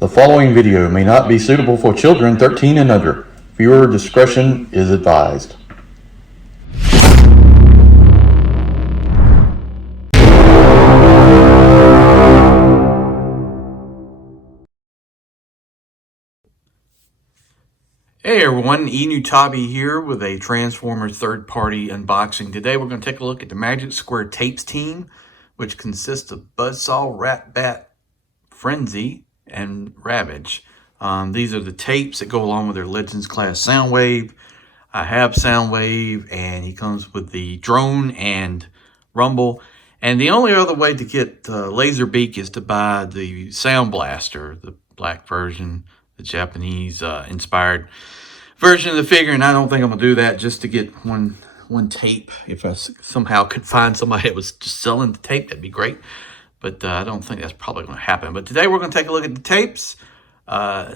The following video may not be suitable for children 13 and under. Viewer discretion is advised. Hey everyone, Enewtabie here with a Transformers third-party unboxing. Today we're going to take a look at the Magic Square Tapes team, which consists of Buzzsaw, Ratbat, Frenzy, and Ravage. These are the tapes that go along with their Legends class Soundwave. I have Soundwave, and he comes with the Drone and Rumble. And the only other way to get Laserbeak is to buy the Sound Blaster, the black version, the Japanese inspired version of the figure, and I don't think I'm gonna do that just to get one tape. If I somehow could find somebody that was just selling the tape, that'd be great. But I don't think that's probably gonna happen. But today we're gonna take a look at the tapes,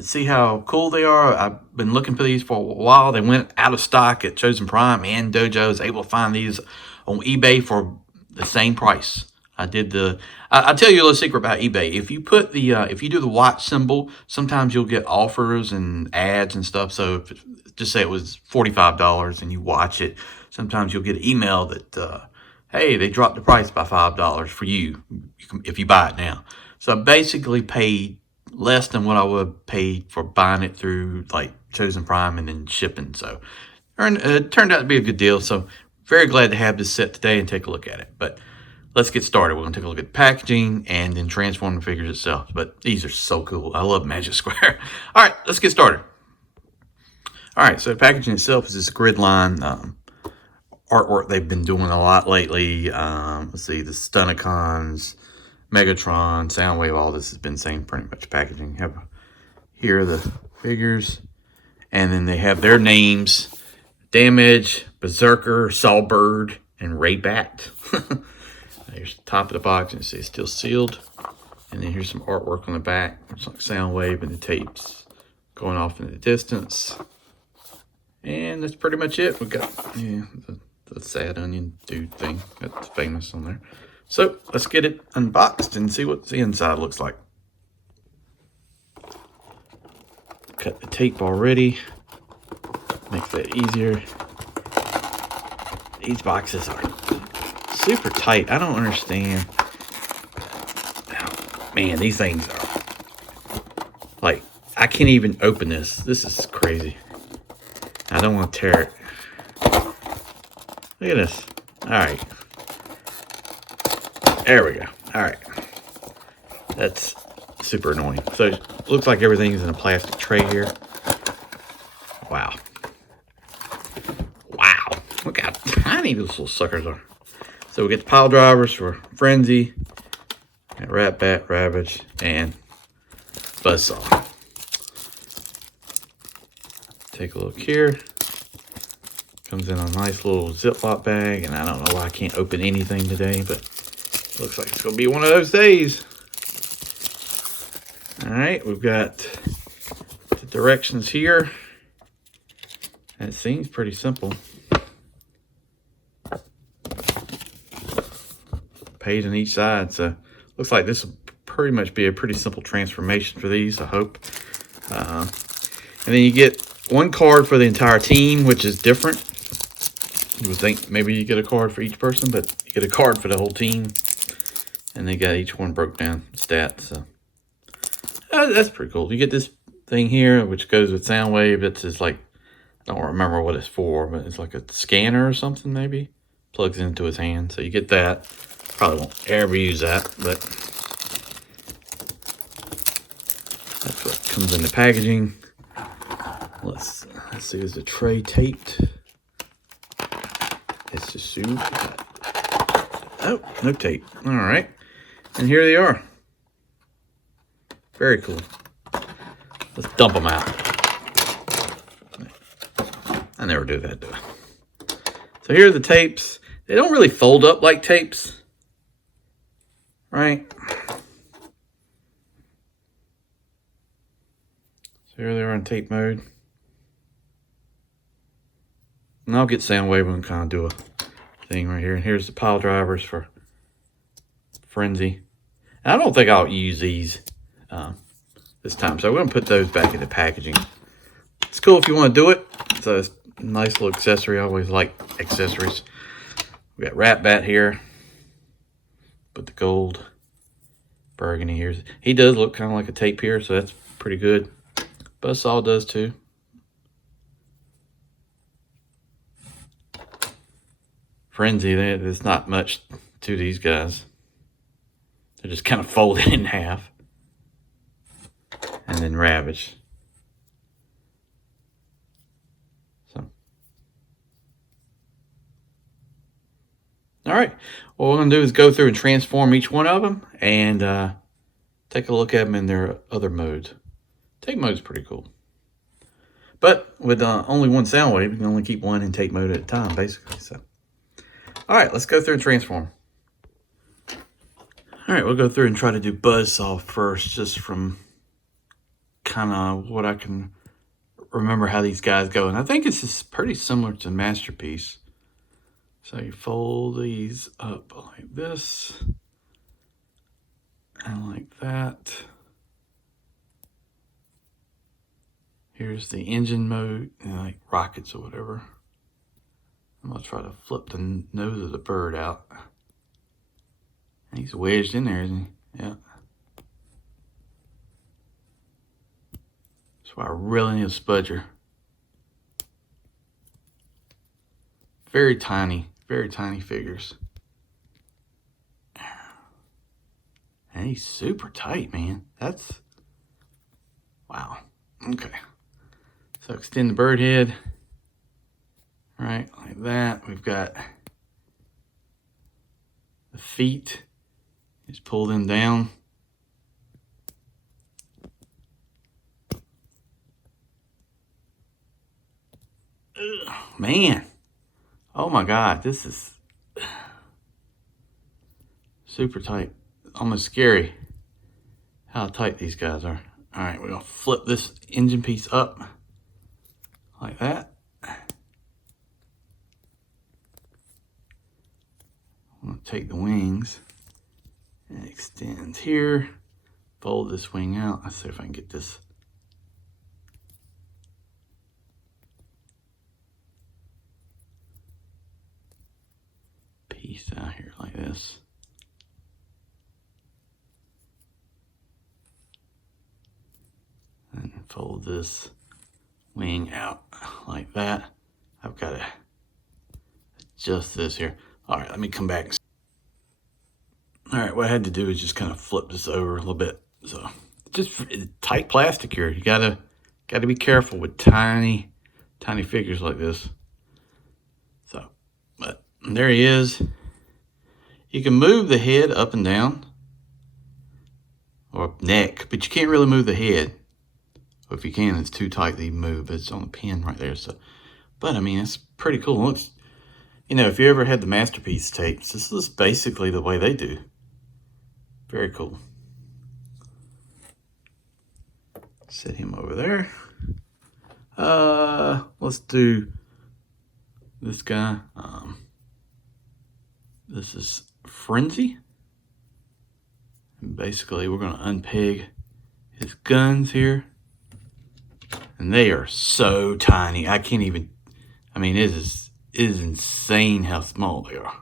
see how cool they are. I've been looking for these for a while. They went out of stock at Chosen Prime and Dojo. I was able to find these on eBay for the same price. I'll tell you a little secret about eBay. If you put the, if you do the watch symbol, sometimes you'll get offers and ads and stuff. So just say it was $45 and you watch it, sometimes you'll get an email that, hey, they dropped the price by $5 for you if you buy it now. So I basically paid less than what I would have paid for buying it through like Chosen Prime and then shipping. So it turned out to be a good deal. So very glad to have this set today and take a look at it. But let's get started. We're going to take a look at the packaging and then transform the figures itself. But these are so cool. I love Magic Square. All right, let's get started. All right, so the packaging itself is this grid line artwork they've been doing a lot lately. Let's see, the Stunticons, Megatron, Soundwave, all this has been the same pretty much packaging. Here are the figures, and then they have their names: Damage, Berserker, Sawbird, and Ratbat. Here's the top of the box, and it's still sealed. And then here's some artwork on the back. It's like Soundwave and the tapes going off in the distance. And that's pretty much it. We've got the sad onion dude thing that's famous on there. So let's get it unboxed and see what the inside looks like. Cut the tape already. Makes that easier. These boxes are super tight. I don't understand. Oh, man, these things are like, I can't even open this. This is crazy. I don't want to tear it. Look at this. All right. There we go. All right. That's super annoying. So it looks like everything's in a plastic tray here. Wow. Wow. Look how tiny those little suckers are. So we get the pile drivers for Frenzy, Ratbat, Ravage, and Buzzsaw. Take a look here. Comes in a nice little Ziploc bag, and I don't know why I can't open anything today, but looks like it's going to be one of those days. All right, we've got the directions here. That seems pretty simple. Page on each side, so looks like this will pretty much be a pretty simple transformation for these, I hope. And then you get one card for the entire team, which is different. You would think maybe you get a card for each person, but you get a card for the whole team. And they got each one broke down stats, so that's pretty cool. You get this thing here, which goes with Soundwave. It's just like, I don't remember what it's for, but it's like a scanner or something maybe. Plugs into his hand, so you get that. Probably won't ever use that, but that's what comes in the packaging. Let's see, is the tray taped? It's just super tight. Oh, no tape. All right, and here they are. Very cool. Let's dump them out. I never do that, do I? So here are the tapes. They don't really fold up like tapes, right? So here they are in tape mode. And I'll get Soundwave and kind of do a thing right here. And here's the pile drivers for Frenzy. And I don't think I'll use these this time. So we're going to put those back in the packaging. It's cool if you want to do it. So it's a nice little accessory. I always like accessories. We got Ratbat here. Put the gold burgundy here. He does look kind of like a tape here, so that's pretty good. Buzzsaw does too. Frenzy, there's not much to these guys. They're just kind of folded in half. And then Ravage. So, all right. What we're going to do is go through and transform each one of them and take a look at them in their other modes. Take mode is pretty cool. But with only one sound wave, you can only keep one in take mode at a time, basically. So, all right, let's go through and transform. All right, we'll go through and try to do Buzzsaw first, just from kind of what I can remember how these guys go. And I think it's just pretty similar to Masterpiece. So you fold these up like this and like that. Here's the engine mode, like rockets or whatever. I'm gonna try to flip the nose of the bird out. He's wedged in there, isn't he? Yeah. That's why I really need a spudger. Very tiny figures. And he's super tight, man. That's, wow. Okay. So extend the bird head. Right, like that. We've got the feet. Just pull them down. Ugh, man. Oh my God, this is super tight. Almost scary how tight these guys are. All right, we're gonna flip this engine piece up like that. I'm gonna take the wings and extend here. Fold this wing out. Let's see if I can get this. Piece out here like this. And fold this wing out like that. I've got to adjust this here. All right, let me come back. All right, what I had to do is just kind of flip this over a little bit. So just tight plastic here. You gotta be careful with tiny figures like this. So, but there he is. You can move the head up and down, or neck, but you can't really move the head. Or if you can, it's too tight to even move. It's on the pin right there. So, but I mean, it's pretty cool. It looks, you know, if you ever had the Masterpiece tapes, this is basically the way they do. Very cool. Set him over there. Let's do this guy. This is Frenzy. And basically, we're going to unpeg his guns here. And they are so tiny. I can't even, I mean, it is insane how small they are.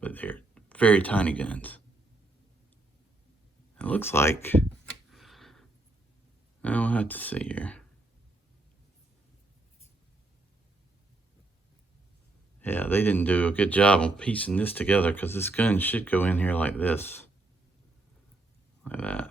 But they're very tiny guns. It looks like, I'll have to see here. Yeah, they didn't do a good job on piecing this together, because this gun should go in here like this. Like that.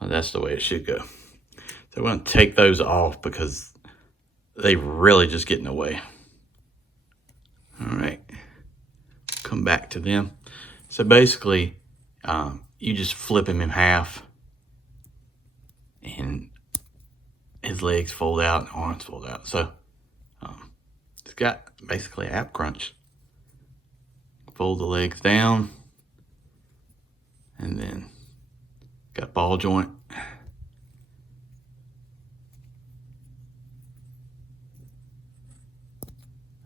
Well, that's the way it should go. So we're going to take those off because they really just get in the way. All right. Come back to them. So basically, you just flip him in half and his legs fold out and arms fold out. So it's got basically ab crunch. Fold the legs down and then got ball joint.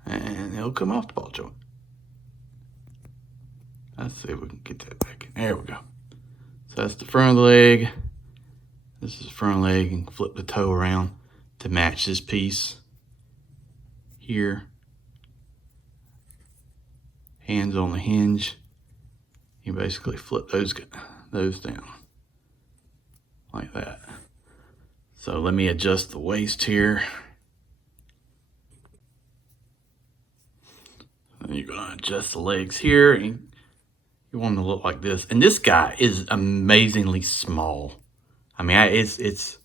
And it'll come off the ball joint. Let's see if we can get that back in. There we go. So that's the front of the leg. This is the front leg, and flip the toe around to match this piece here. Hands on the hinge. You basically flip those down like that. So let me adjust the waist here. And you're gonna adjust the legs here, and you want them to look like this. And this guy is amazingly small. I mean, it's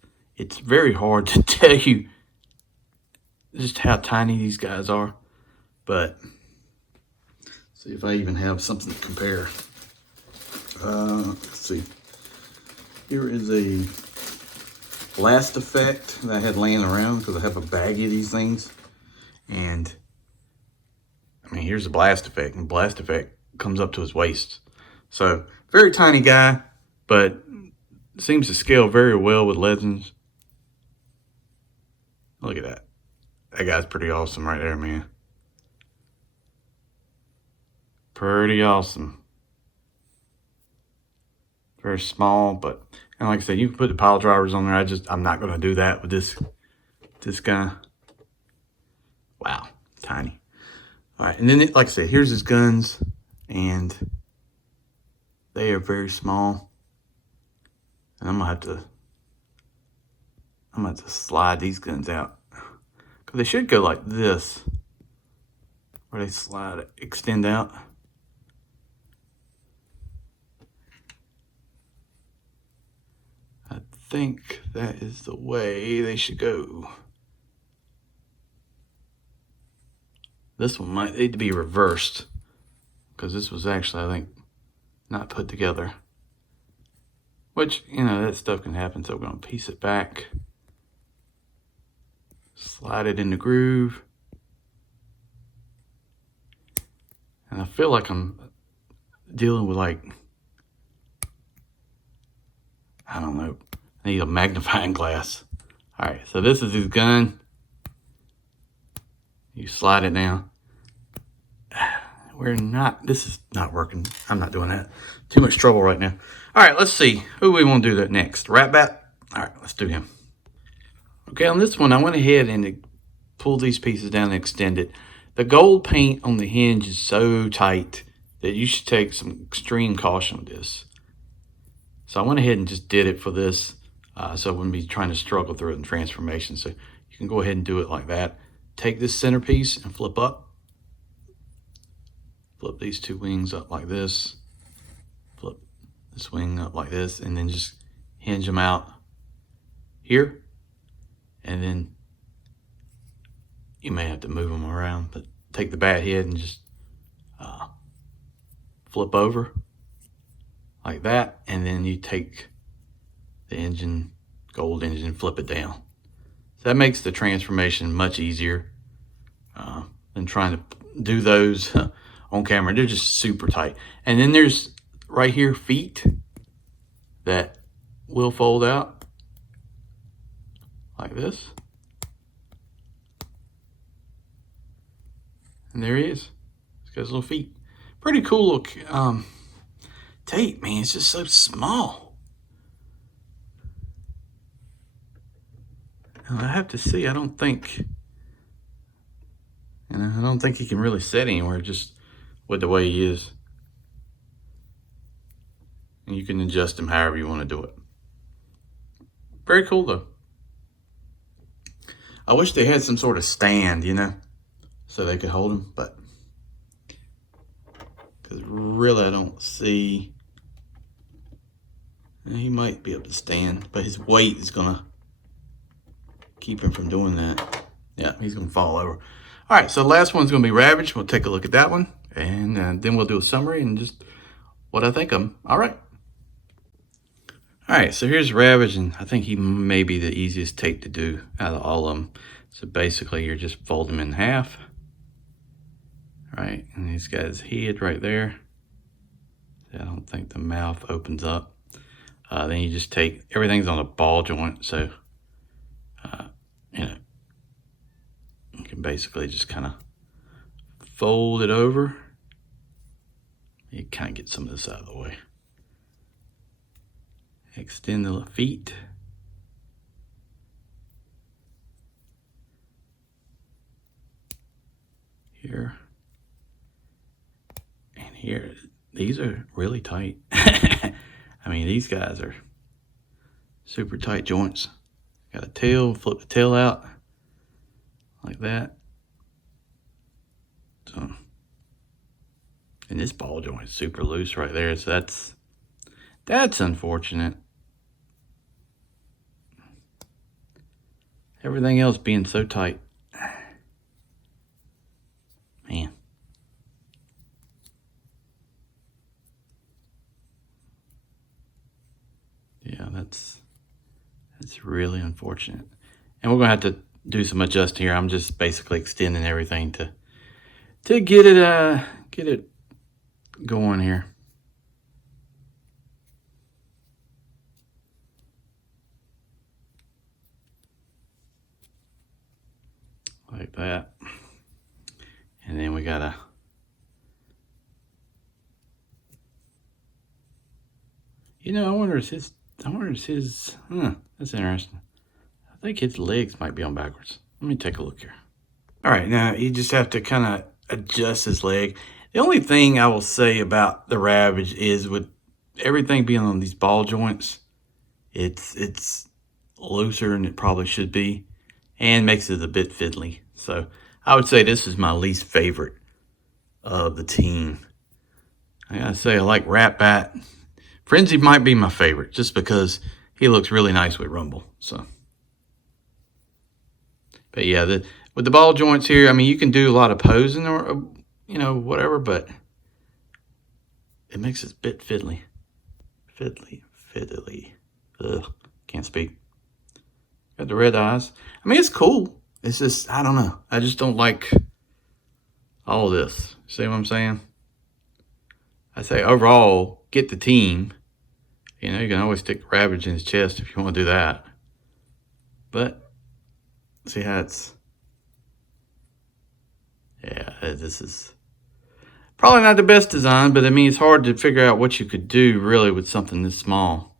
very hard to tell you just how tiny these guys are. But see if I even have something to compare. Let's see. Here is a blast effect that I had laying around because I have a bag of these things. And I mean, here's the blast effect, and blast effect comes up to his waist. So very tiny guy, but seems to scale very well with legends. Look at that. That guy's pretty awesome right there, man. Pretty awesome. Very small, but and like I said, you can put the pile drivers on there. I'm not gonna do that with this guy. Wow, tiny. All right, and then like I said, here's his guns, and they are very small. And I'm gonna have to slide these guns out because they should go like this, where they slide, extend out. I think that is the way they should go. This one might need to be reversed because this was actually, I think, not put together. Which, you know, that stuff can happen, so we're going to piece it back. Slide it in the groove. And I feel like I'm dealing with, like, I don't know, I need a magnifying glass. All right, so this is his gun. You slide it down. This is not working. I'm not doing that. Too much trouble right now. All right, let's see. Who we want to do that next? Ratbat? All right, let's do him. Okay, on this one, I went ahead and pulled these pieces down and extended. The gold paint on the hinge is so tight that you should take some extreme caution with this. So I went ahead and just did it for this, so I wouldn't be trying to struggle through it in transformation. So you can go ahead and do it like that. Take this centerpiece and flip up. Flip these two wings up like this. Flip this wing up like this, and then just hinge them out here. And then you may have to move them around, but take the bat head and just flip over like that. And then you take the engine, gold engine, flip it down. So that makes the transformation much easier than trying to do those on camera. They're just super tight. And then there's right here feet that will fold out like this. And there he is. He's got his little feet. Pretty cool look tape, man. It's just so small. And I have to see, I don't think he can really sit anywhere just with the way he is. And you can adjust him however you want to do it. Very cool though. I wish they had some sort of stand, you know, so they could hold him, but because really I don't see. He might be able to stand, but his weight is gonna keep him from doing that. Yeah, he's gonna fall over. All right, so the last one's gonna be Ravage. We'll take a look at that one, and then we'll do a summary and just what I think of him. All right. All right, so here's Ravage, and I think he may be the easiest tape to do out of all of them. So basically, you're just fold him in half, right? And he's got his head right there. I don't think the mouth opens up. Then you just take, everything's on a ball joint, so, you know, you can basically just kind of fold it over You kind of get some of this out of the way. Extend the feet. Here. And here. These are really tight. I mean, these guys are super tight joints. Got a tail, flip the tail out like that. So, and this ball joint is super loose right there. So that's unfortunate. Everything else being so tight. Man. Yeah, that's really unfortunate. And we're gonna have to do some adjusting here. I'm just basically extending everything to get it going here. Like that. And then we gotta I wonder if his that's interesting. I think his legs might be on backwards. Let me take a look here. All right, now you just have to kind of adjust his leg. The only thing I will say about the Ravage is with everything being on these ball joints, it's looser than it probably should be and makes it a bit fiddly. So I would say this is my least favorite of the team. I gotta say I like Ratbat. Frenzy might be my favorite just because he looks really nice with Rumble. So, but yeah, with the ball joints here, I mean, you can do a lot of posing or whatever, but it makes it a bit fiddly. Ugh, can't speak. Got the red eyes. I mean, it's cool. It's just, I don't know. I just don't like all this. See what I'm saying? I say overall, get the team. You can always stick Ravage in his chest if you want to do that. But see how it's, yeah, this is probably not the best design, but I mean, it's hard to figure out what you could do really with something this small.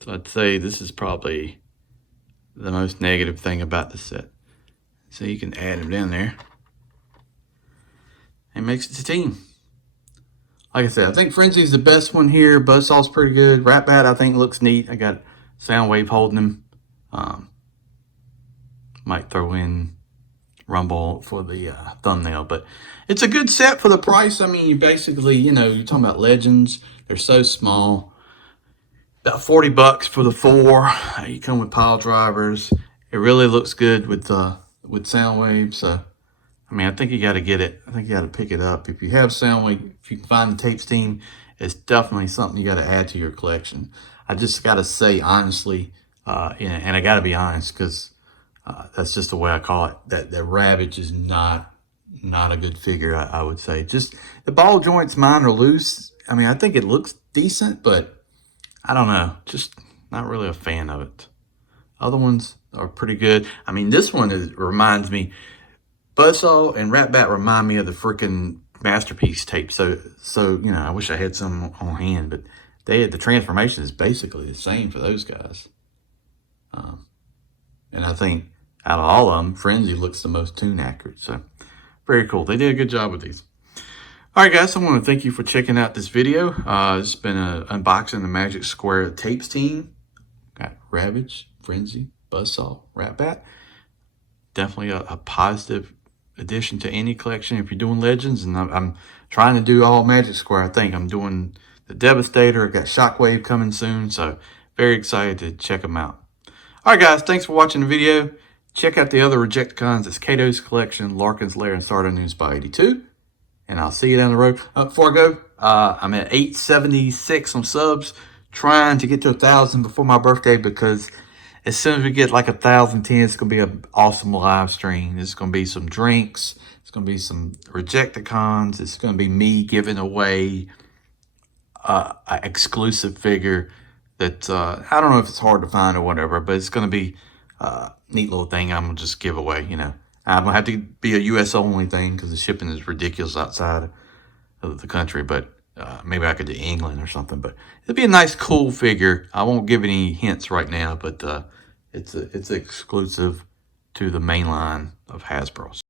So I'd say this is probably the most negative thing about the set. So you can add him down there. It makes it a team. Like I said, I think Frenzy's the best one here. Buzzsaw's pretty good. Ratbat, I think, looks neat. I got Soundwave holding him. Might throw in Rumble for the thumbnail. But it's a good set for the price. I mean, you basically, you're talking about Legends. They're so small. About $40 for the 4. You come with pile drivers. It really looks good with Soundwave. So, I mean, I think you got to get it. I think you got to pick it up. If you have Soundwave, if you can find the Tapes team, it's definitely something you got to add to your collection. I just got to say, honestly, and I got to be honest, because that's just the way I call it, that the Ravage is not a good figure, I would say. Just the ball joints, mine are loose. I mean, I think it looks decent, but I don't know. Just not really a fan of it. Other ones are pretty good. I mean, this one reminds me, Buzzsaw and Ratbat remind me of the freaking Masterpiece tape. So I wish I had some on hand, but the transformation is basically the same for those guys. And I think out of all of them, Frenzy looks the most tune accurate. So very cool. They did a good job with these. All right, guys, I want to thank you for checking out this video. It's been an unboxing the Magic Square Tapes team. Got Ravage, Frenzy, Buzzsaw, Ratbat. Definitely a positive addition to any collection if you're doing Legends. And I'm trying to do all Magic Square. I think I'm doing the Devastator. I've got Shockwave coming soon. So very excited to check them out. All right, guys, thanks for watching the video. Check out the other Rejecticons. It's Kato's Collection, Larkin's Lair, and Sardo News by 82. And I'll see you down the road. Before I go, I'm at 876 on subs, trying to get to 1,000 before my birthday, because as soon as we get like 1,010, it's going to be an awesome live stream. There's going to be some drinks. It's going to be some Rejecticons. It's going to be me giving away an exclusive figure that I don't know if it's hard to find or whatever, but it's going to be a neat little thing I'm going to just give away, I'm going to have to be a U.S. only thing because the shipping is ridiculous outside of the country, but maybe I could do England or something. But it'd be a nice, cool figure. I won't give any hints right now, but it's exclusive to the main line of Hasbro.